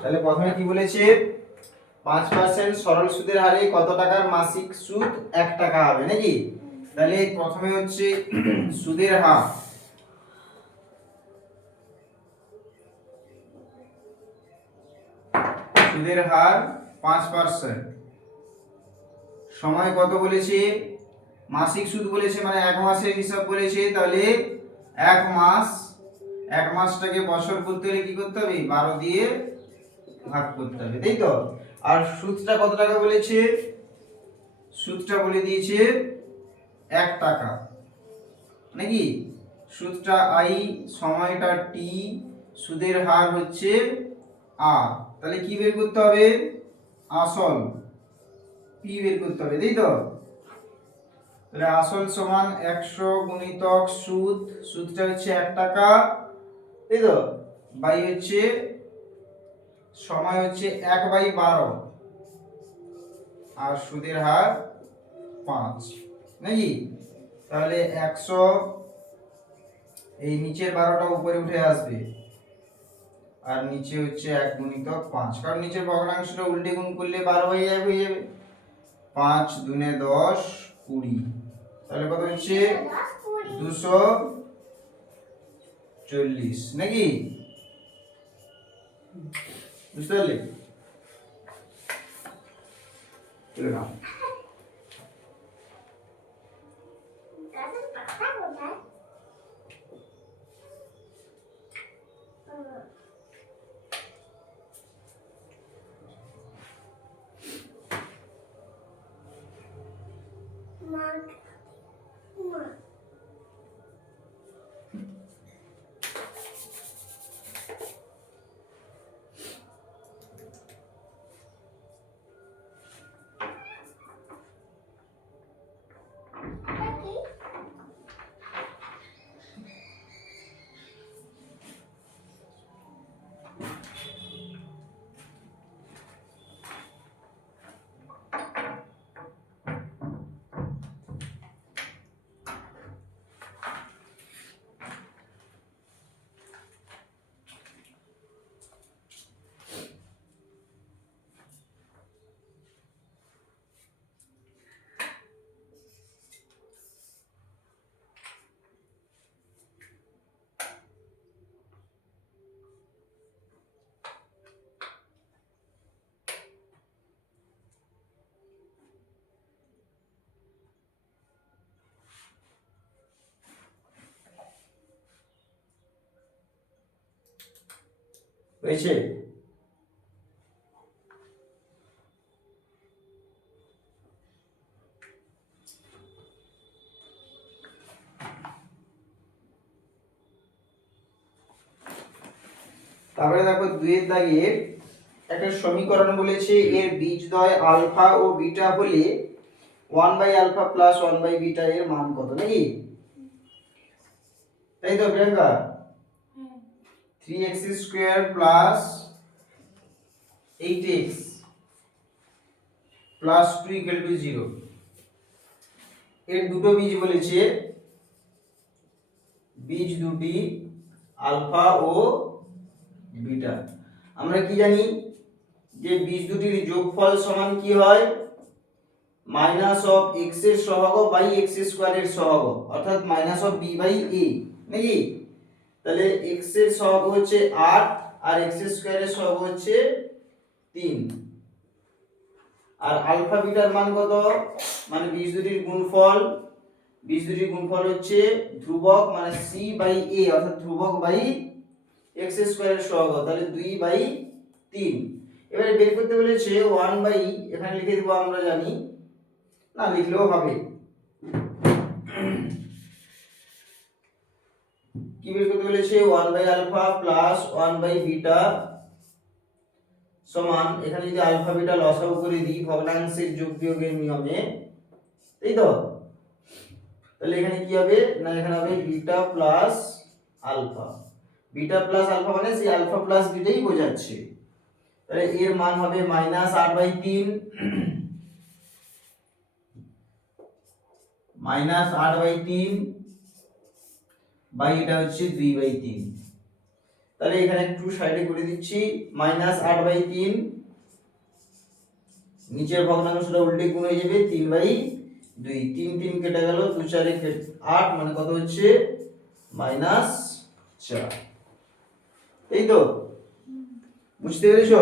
তাহলে প্রথমে কি বলেছে 5% সরল সুদের হারে কত টাকার মাসিক সুদ 1 টাকা হবে নাকি। তাহলে প্রথমে হচ্ছে সুদের হার, সুদের হার 5%, সময় কত বলেছে, মাসিক সুদ বলেছে মানে 1 মাসের হিসাব বলেছে। তাহলে 1 মাস, 1 মাসটাকে বছর করতে হলে কি করতে হবে, 12 দিয়ে ভাগ করতে হবে, তাই তো। আর সুদটা কত টাকা বলেছে, সুদটা বলে দিয়েছে 1 টাকা নাকি। সুদটা আই, সময়টা টি, সুদের হার হচ্ছে আর। তাহলে কি বের করতে হবে, আসল পি বের করতে হবে, তাই তো। তাহলে আসল সমান 100 গুণিতক সুদ, সুদটা হচ্ছে 1 টাকা, তাই তো, বাই হচ্ছে সময় হচ্ছে 1/12 আর সুদের হার 5 নাকি। তাহলে 100, এই নিচের 12টা উপরে উঠে আসবে আর নিচে হচ্ছে 1 গুণিতক 5, কারণ নিচের ভগ্নাংশটা উল্টে গুণ করলে 12 হয়ে যাবে 5 দুনে 10 20, তাহলে কত হচ্ছে 240 নাকি, বুঝতে পারলে। হয়েছে। তারপরে দেখো 2 এর দাগে একটা সমীকরণ বলেছে, এর বীজদ্বয় আলফা ও বিটা হলে 1/α প্লাস 1/β এর মান কত নাকি, তাই তো Priyanka. 3x square plus 8x plus 2 = 0, এর দুটো বীজ বলেছে, বীজ দুটি আলফা ও বিটা। আমরা কি জানি যে বীজ দুটির যোগফল সমান কি হয়, মাইনাস অফ x এর সহগ বাই x স্কয়ার এর সহগ, অর্থাৎ minus of b by a নাকি। তাহলে x এর সহগ হচ্ছে 8 আর x স্কয়ার এর সহগ হচ্ছে 3, আর আলফা বিটার মান কত, মানে বীজ দুটির গুণফল, বীজ দুটির গুণফল হচ্ছে ধ্রুবক মানে c বাই a, অর্থাৎ ধ্রুবক বাই x স্কয়ার এর সহগ, তাহলে 2/3। এবারে বের করতে বলেছে 1 বাই, এখানে লিখে দেব, আমরা জানি না লিখলেও হবে। কি বের করতে বলেছে, 1/α প্লাস 1/β সমান, এখানে যদি আলফা বিটা লসাগু করে দিই ভগ্নাংশের যোগ বিয়োগের নিয়মে, তাই তো। তাহলে এখানে কি হবে না, এখানে হবে beta plus alpha, beta plus alpha মানে সেই আলফা প্লাস বিটাই বোঝাচ্ছে। তাহলে এর মান হবে -8/3, -8/3 বাই এটা হচ্ছে 2/3। তাহলে এখানে একটু সাইডে করে দিচ্ছি, -8/3, নিচের ভগ্নাংশটা উল্টে গুণ হয়ে যাবে 3/2, 3 3 কেটে গেল, 2 4 8, মানে কত হচ্ছে -4। এই তো বুঝতে পেরেছো?